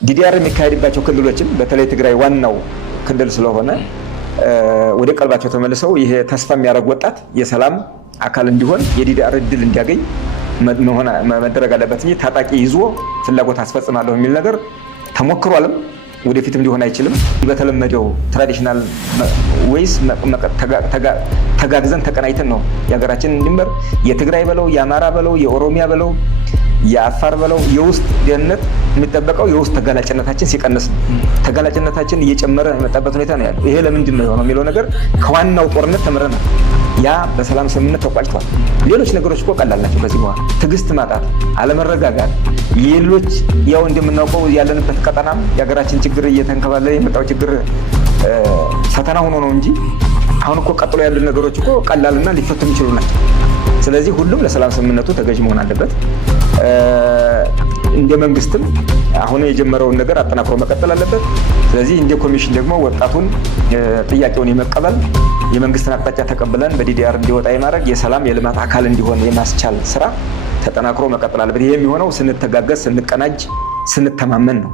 ዲዲአር የሚካሄድባቸው ክልሎችን በተለይ ትግራይ ዋናው ክልል ስለሆነ ወደ ቀልባቸው ተመልሰው ይሄ ተስፋ የሚያደርግ ወጣት የሰላም አካል እንዲሆን የዲዲአር እድል እንዲያገኝ መደረግ አለበት እንጂ ታጣቂ ይዞ ፍላጎት አስፈጽማለሁ የሚል ነገር ተሞክሯልም ወደፊትም ሊሆን አይችልም። በተለመደው ትራዲሽናል ወይስ ተጋግዘን ተቀናይተን ነው የሀገራችን እንድንበር የትግራይ በለው የአማራ በለው የኦሮሚያ በለው የአፋር በለው የውስጥ ደህንነት የሚጠበቀው የውስጥ ተጋላጭነታችን ሲቀንስ ተጋላጭነታችን እየጨመረ የመጣበት ሁኔታ ነው ያለው። ይሄ ለምንድን ነው የሆነው የሚለው ነገር ከዋናው ጦርነት ተምረናል። ያ በሰላም ስምምነት ተቋጭቷል። ሌሎች ነገሮች እኮ ቀላል ናቸው። ከዚህ በኋላ ትዕግስት ማጣት፣ አለመረጋጋት፣ ሌሎች ያው እንደምናውቀው ያለንበት ቀጠናም የሀገራችን ችግር እየተንከባለለ የመጣው ችግር ፈተና ሆኖ ነው እንጂ አሁን እኮ ቀጥሎ ያሉ ነገሮች እኮ ቀላልና ሊፈቱ የሚችሉ ናቸው። ስለዚህ ሁሉም ለሰላም ስምምነቱ ተገዥ መሆን አለበት። እንደ መንግስትም አሁን የጀመረውን ነገር አጠናክሮ መቀጠል አለበት። ስለዚህ እንደ ኮሚሽን ደግሞ ወጣቱን ጥያቄውን የመቀበል የመንግስትን አቅጣጫ ተቀብለን በዲዲአር እንዲወጣ የማድረግ የሰላም የልማት አካል እንዲሆን የማስቻል ስራ ተጠናክሮ መቀጠል አለበት። ይሄ የሚሆነው ስንተጋገዝ፣ ስንቀናጅ፣ ስንተማመን ነው።